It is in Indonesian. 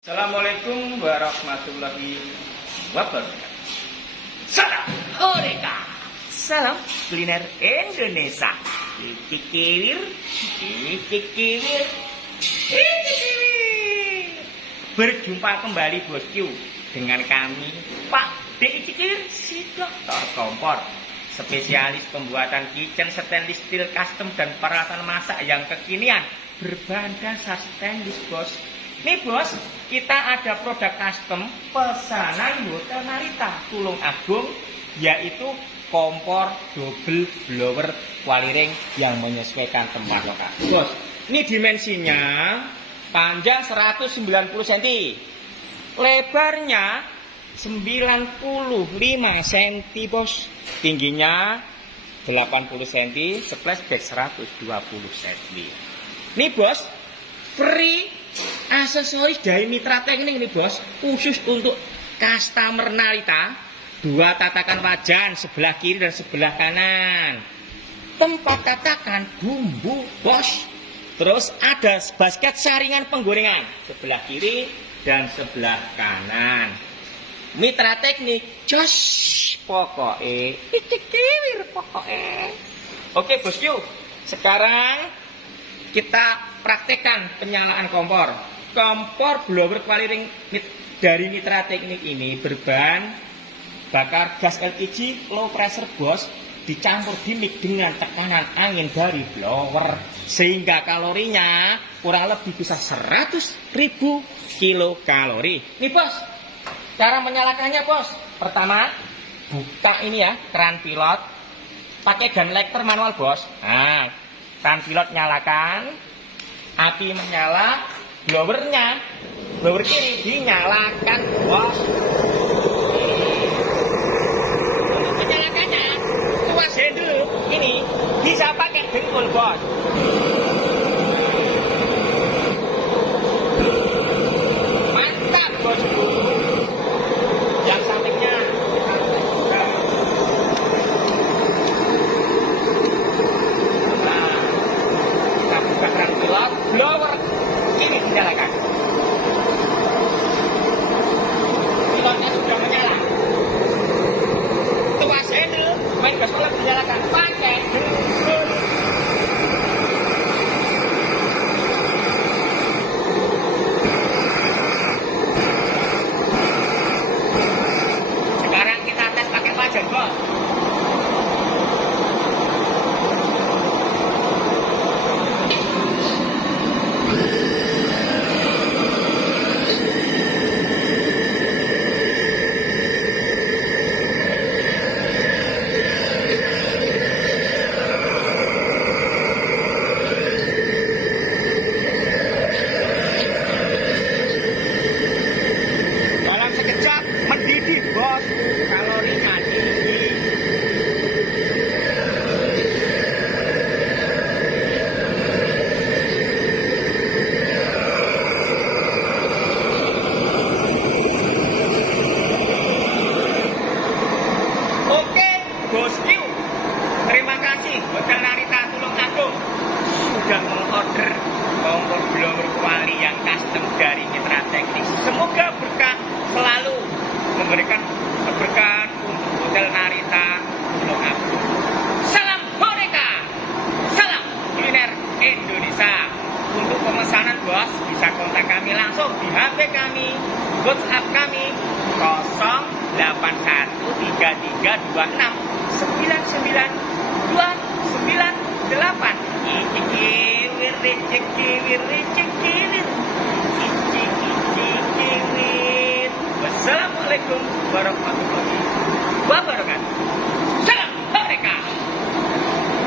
Assalamualaikum warahmatullahi wabarakatuh. Salam Horeca. Salam kuliner Indonesia. Cicikir, cicikir, cicikir. Berjumpa kembali bosku dengan kami Pak D. Cikir, si dokter kompor, spesialis pembuatan kitchen stainless steel custom dan peralatan masak yang kekinian berbahan dasar stainless bos. Nih bos, kita ada produk custom pesanan Hotel Narita Tulung Agung, yaitu kompor double blower Qualiring yang menyesuaikan tempat lokasi. Bos, ini dimensinya panjang 190 cm, lebarnya 95 cm bos, tingginya 80 cm, splashback 120 cm. Nih bos, free aksesoris dari Mitra Teknik nih bos, khusus untuk customer Narita. Dua tatakan wajan, sebelah kiri dan sebelah kanan. Tempat tatakan bumbu bos. Terus ada basket saringan penggorengan, sebelah kiri dan sebelah kanan. Mitra Teknik, jos pokoknya, kiwir pokoknya. Oke bosku, sekarang kita praktekkan penyalaan kompor. Kompor blower Qualiring dari Mitra Teknik ini berbahan bakar gas LPG low pressure bos, dicampur dimik dengan tekanan angin dari blower, sehingga kalorinya kurang lebih bisa 100.000 kilokalori. Nih bos, cara menyalakannya bos. Pertama, buka ini ya keran pilot, pakai gun lighter manual bos. Nah, keran pilot nyalakan, api menyala, blower kiri dinyalakan bos. Untuk menyalakannya, tuas handle ini bisa pakai dengkul bos. Mantap bosku. Yang sampingnya blower ini dinyalakan. Pilotnya sudah menyala. Tuas handle main gas pelek dinyalakan pakai dengkul. Sekarang kita tes pakai wajan bos. Bos, kalorinya tinggi. Oke, bosku, terima kasih Hotel Narita Tulung Agung sudah mengorder kompor blower Quali yang custom dari Mitra Teknik. Semoga berkah selalu, memberikan keberkahan untuk Hotel Narita Tulung Agung. Salam Horeca, salam kuliner Indonesia. Untuk pemesanan bos bisa kontak kami langsung di HP kami, WhatsApp kami 081326992998. Cicikir, cicikir, cicikir. Wassalamualaikum warahmatullahi wabarakatuh.